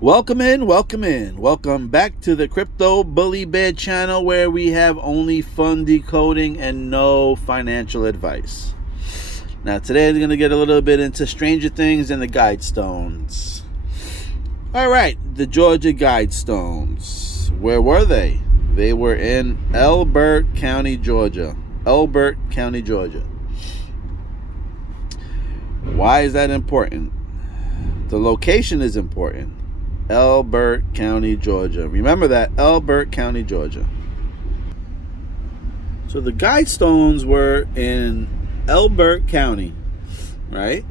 Welcome in, welcome in. Welcome back to the Crypto Bully Bear channel where we have only fun decoding and no financial advice. Now today we're going to get a little bit into Stranger Things and the Guidestones. Alright, the Georgia Guidestones. Where were they? They were in Elbert County, Georgia. Elbert County, Georgia. Why is that important? The location is important. Elbert County, Georgia. Remember that, Elbert County, Georgia. So the Guidestones were in Elbert County, right?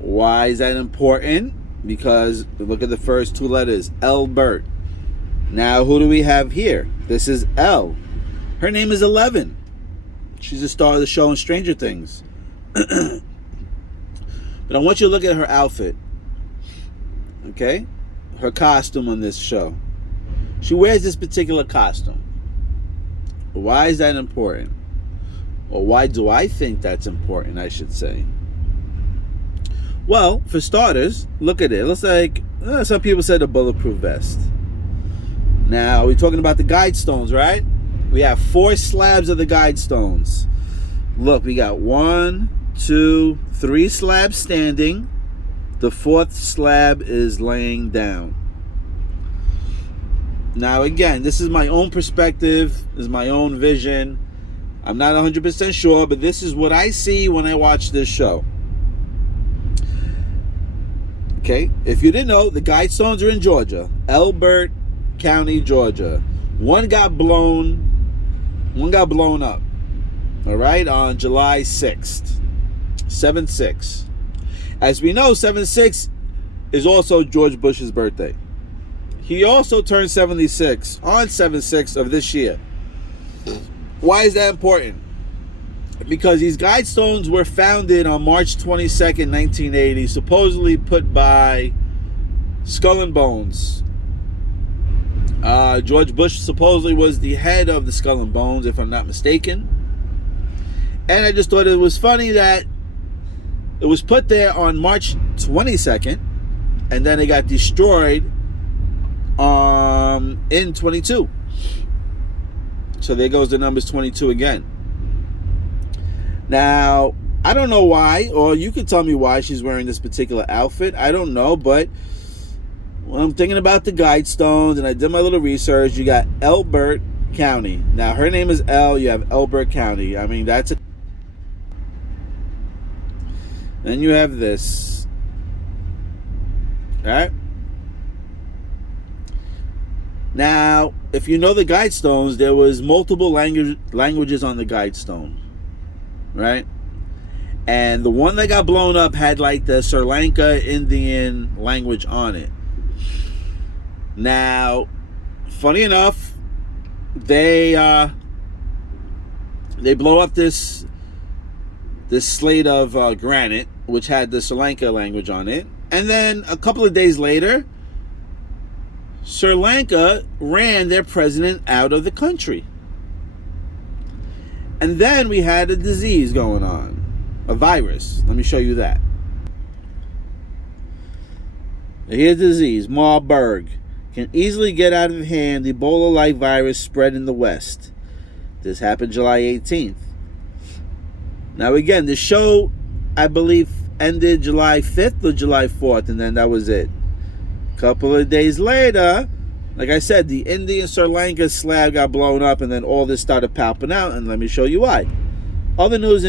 Why is that important? Because look at the first two letters, Elbert. Now, who do we have here? This is L. Her name is 11. She's the star of the show in Stranger Things. But I want you to look at her outfit. Okay? Her costume on this show. She wears this particular costume. Why is that important? Or why do I think that's important, I should say? Well, for starters, look at it. It looks like, some people said a bulletproof vest. Now, we're talking about the Guidestones, right? We have 4 slabs of the Guidestones. Look, we got 1, 2, 3 slabs standing. The 4th slab is laying down. Now again, this is my own perspective, this is my own vision. I'm not 100% sure, but this is what I see when I watch this show. Okay, if you didn't know, the Guidestones are in Georgia, Elbert County, Georgia. One got blown up. All right, on July 6th, 7/6. As we know, 7/6 is also George Bush's birthday. He also turned 76 on 7/6 of this year. Why is that important? Because these Guidestones were founded on March 22nd, 1980, supposedly put by Skull and Bones. George Bush supposedly was the head of the Skull and Bones, if I'm not mistaken. And I just thought it was funny that it was put there on March 22nd, and then it got destroyed in 22. So there goes the numbers 22 again. Now, I don't know why, or you can tell me why she's wearing this particular outfit. I don't know, but when I'm thinking about the Guidestones and I did my little research, you got Elbert County. Now, her name is L, you have Elbert County. I mean, that's a... Then you have this. All right? Now, if you know the Guidestones, there was multiple languages on the Guidestone, right? And the one that got blown up had like the Sri Lanka Indian language on it. Now, funny enough, they blow up this slate of granite, which had the Sri Lanka language on it. And then a couple of days later, Sri Lanka ran their president out of the country. And then we had a disease going on, a virus. Let me show you that. Here's the disease, Marburg. Can easily get out of hand. Ebola-like virus spread in the West. This happened July 18th. Now again, the show, I believe, ended July 5th or July 4th, and then that was it. Couple of days later, like I said, the Indian Sri Lanka slab got blown up, and then all this started popping out, and let me show you why. Other news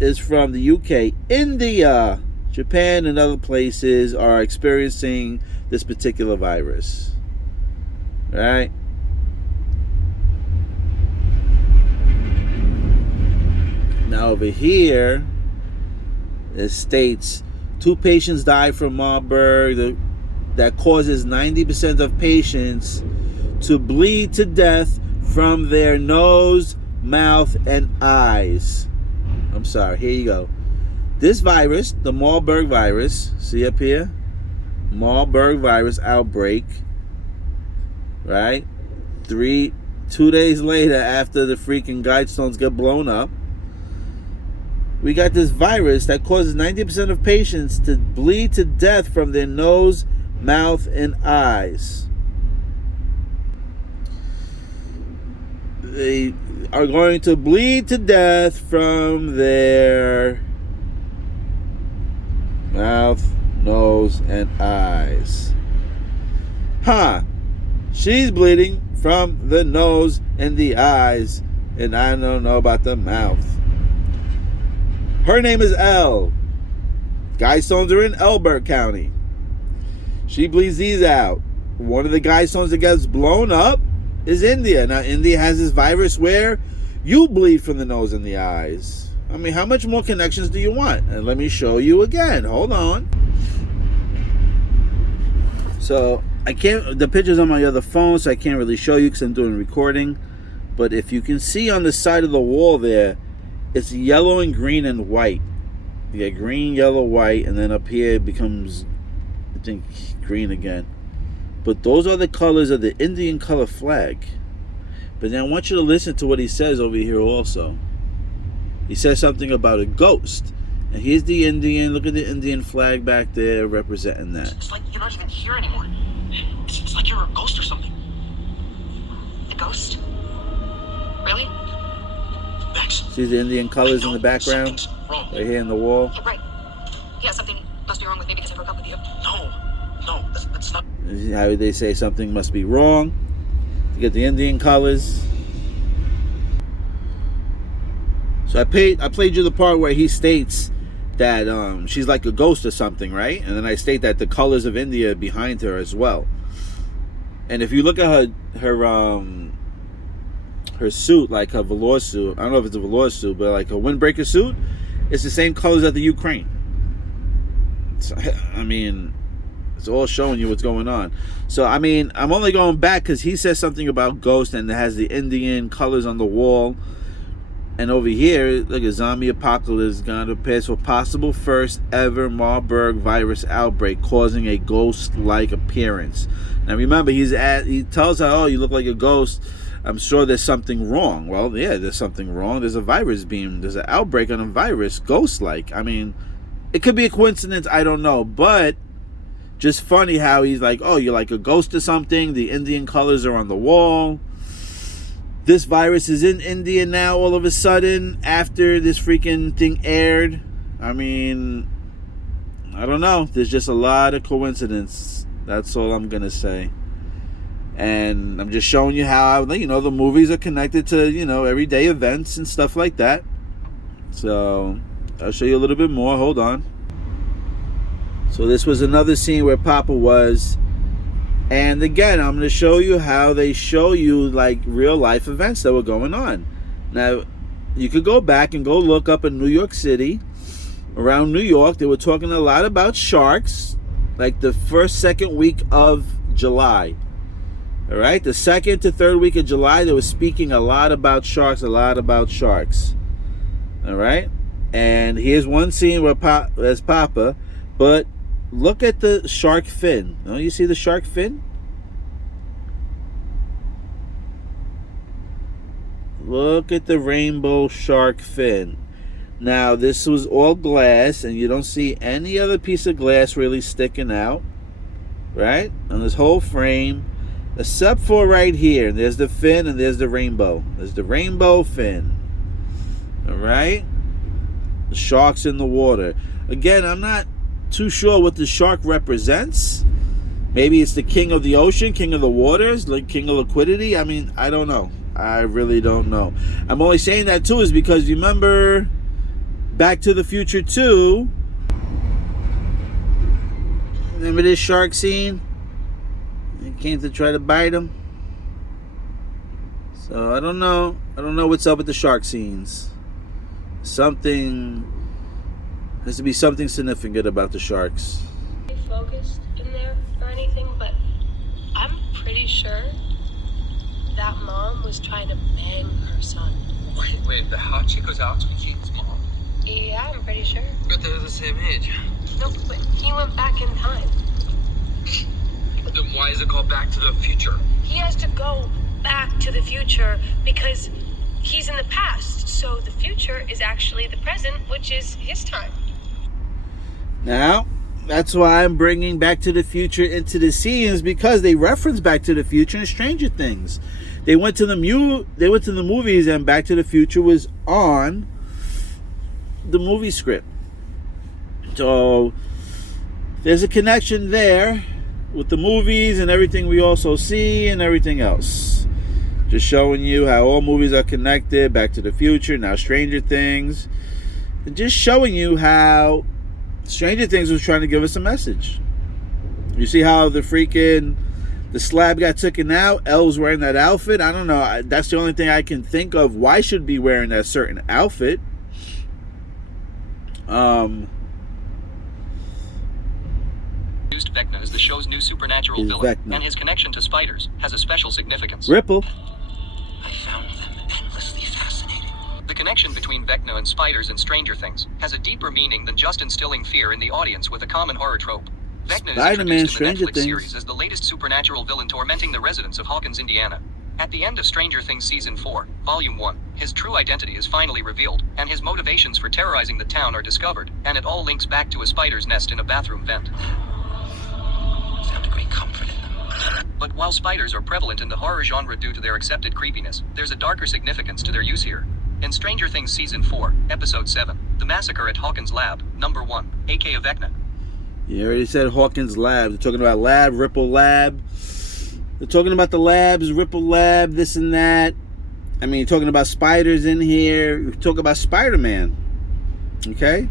is from the UK. India, Japan, and other places are experiencing this particular virus. Right? Now over here, it states 2 patients died from Marburg that causes 90% of patients to bleed to death from their nose, mouth, and eyes. I'm sorry, here you go. This virus, the Marburg virus, see up here? Marburg virus outbreak, right? 2 days later, after the freaking Guidestones get blown up, we got this virus that causes 90% of patients to bleed to death from their nose, mouth, and eyes. They are going to bleed to death from their mouth, nose, and eyes. She's bleeding from the nose and the eyes, and I don't know about the mouth. Her name is Elle. Guidestones are in Elbert County. She bleeds these out. One of the Guidestones that gets blown up is India. Now, India has this virus where you bleed from the nose and the eyes. I mean, how much more connections do you want? And let me show you again. Hold on. So, the picture's on my other phone, so I can't really show you because I'm doing recording. But if you can see on the side of the wall there, it's yellow and green and white. You get green, yellow, white, and then up here it becomes, I think, green again. But those are the colors of the Indian color flag. But then I want you to listen to what he says over here also. He says something about a ghost. And here's the Indian. Look at the Indian flag back there representing that. It's like you're not even here anymore. It's like you're a ghost or something. A ghost? Really? Max. See the Indian colors in the background? Wrong. Right here in the wall? Yeah, right. Yeah, something must be wrong with me because I broke up with you. No, that's not. How they say something must be wrong. You get the Indian colors. So I played you the part where he states that she's like a ghost or something, right? And then I state that the colors of India behind her as well. And if you look at her suit, like her velour suit, I don't know if it's a velour suit, but like a windbreaker suit, it's the same colors as the Ukraine. So, I mean, it's all showing you what's going on. So, I mean, I'm only going back because he says something about ghost and it has the Indian colors on the wall. And over here, look at zombie apocalypse gonna prepare for possible first ever Marburg virus outbreak causing a ghost-like appearance. Now remember, he tells her, oh, you look like a ghost. I'm sure there's something wrong. Well, yeah, there's something wrong. There's a virus there's an outbreak on a virus, ghost-like. I mean, it could be a coincidence, I don't know. But just funny how he's like, oh, you're like a ghost or something. The Indian colors are on the wall. This virus is in India now all of a sudden after this freaking thing aired. I mean, I don't know. There's just a lot of coincidence. That's all I'm going to say. And I'm just showing you how, the movies are connected to, everyday events and stuff like that. So, I'll show you a little bit more. Hold on. So, this was another scene where Papa was. And again, I'm going to show you how they show you like real life events that were going on. Now, you could go back and go look up in New York City. Around New York, they were talking a lot about sharks, like the second week of July. All right, the second to third week of July, they were speaking a lot about sharks, All right, and here's one scene where there's Papa, but look at the shark fin. You see the shark fin? Look at the rainbow shark fin. Now, this was all glass, and you don't see any other piece of glass really sticking out, right? On this whole frame, except for right here. There's the fin, and there's the rainbow. There's the rainbow fin. All right? The shark's in the water. Again, I'm not too sure what the shark represents. Maybe it's the king of the ocean, king of the waters, like king of liquidity. I mean, I don't know. I really don't know. I'm only saying that too is because you remember Back to the Future 2. Remember this shark scene? It came to try to bite him. So I don't know. I don't know what's up with the shark scenes. Has to be something significant about the sharks. Focused in there or anything, but I'm pretty sure that mom was trying to bang her son. Wait, the hot chick was Alex McKean's mom? Yeah, I'm pretty sure. But they're the same age. No, but he went back in time. Then why is it called Back to the Future? He has to go back to the future because he's in the past, so the future is actually the present, which is his time. Now, that's why I'm bringing Back to the Future into the scenes, because they reference Back to the Future in Stranger Things. They went to the movies, and Back to the Future was on the movie script. So there's a connection there with the movies and everything we also see and everything else. Just showing you how all movies are connected. Back to the Future, now Stranger Things. And just showing you how Stranger Things was trying to give us a message. You see how the slab got taken out? Elle's wearing that outfit. I don't know. That's the only thing I can think of. Why should be wearing that certain outfit? Used Vecna as the show's new supernatural villain, and his connection to spiders has a special significance. Ripple. I found them endlessly fascinating. The connection between Vecna and spiders in Stranger Things has a deeper meaning than just instilling fear in the audience with a common horror trope. Vecna is introduced in the Netflix series as the latest supernatural villain tormenting the residents of Hawkins, Indiana. At the end of Stranger Things Season 4, Volume 1, his true identity is finally revealed, and his motivations for terrorizing the town are discovered, and it all links back to a spider's nest in a bathroom vent. Found a great comfort in them. But while spiders are prevalent in the horror genre due to their accepted creepiness, there's a darker significance to their use here. In Stranger Things Season 4, Episode 7, The Massacre at Hawkins Lab, Number 1, aka Vecna. You already said Hawkins Lab. They're talking about Lab, Ripple Lab. They're talking about the labs, Ripple Lab, this and that. I mean, talking about spiders in here. You're talking about Spiderman. Okay?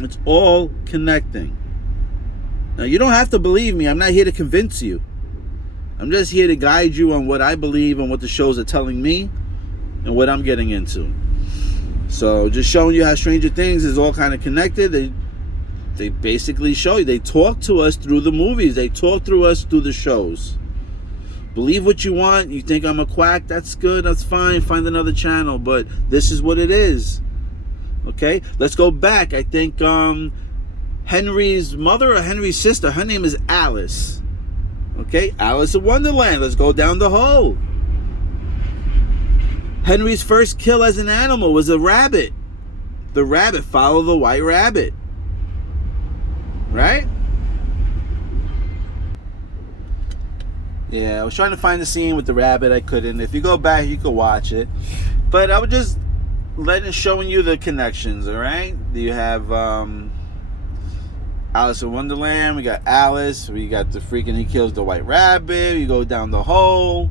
It's all connecting. Now, you don't have to believe me. I'm not here to convince you. I'm just here to guide you on what I believe and what the shows are telling me and what I'm getting into. So, just showing you how Stranger Things is all kind of connected. They basically show you. They talk to us through the movies. They talk through us through the shows. Believe what you want. You think I'm a quack? That's good. That's fine. Find another channel. But this is what it is. Okay? Let's go back. I think Henry's mother or Henry's sister, her name is Alice. Okay? Alice in Wonderland. Let's go down the hole. Henry's first kill as an animal was a rabbit. The rabbit followed the white rabbit. Right? Yeah, I was trying to find the scene with the rabbit. I couldn't. If you go back, you can watch it. But I was just showing you the connections, all right? You have Alice in Wonderland. We got Alice. We got the freaking he kills the white rabbit. You go down the hole.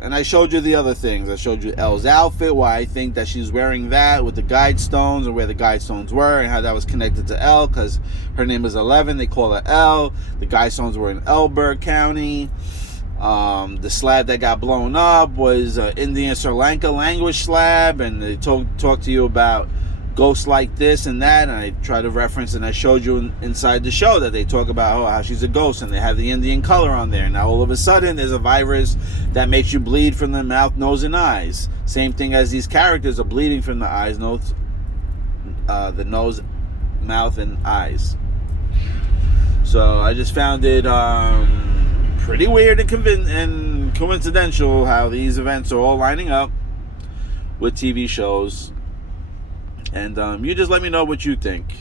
And I showed you the other things. I showed you Elle's outfit, why I think that she's wearing that with the Guidestones and where the Guidestones were and how that was connected to Elle because her name is 11. They call her Elle. The Guidestones were in Outbreak County. The slab that got blown up was Indian Sri Lanka language slab, and they talk to you about ghosts like this and that, and I try to reference, and I showed you inside the show that they talk about how she's a ghost, and they have the Indian color on there. Now all of a sudden there's a virus that makes you bleed from the mouth, nose, and eyes. Same thing as these characters are bleeding from the eyes, nose, the nose, mouth, and eyes. So I just found it pretty weird and coincidental how these events are all lining up with TV shows. And you just let me know what you think.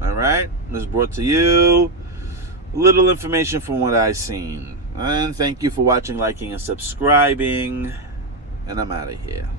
Alright? This is brought to you little information from what I've seen. And thank you for watching, liking, and subscribing. And I'm out of here.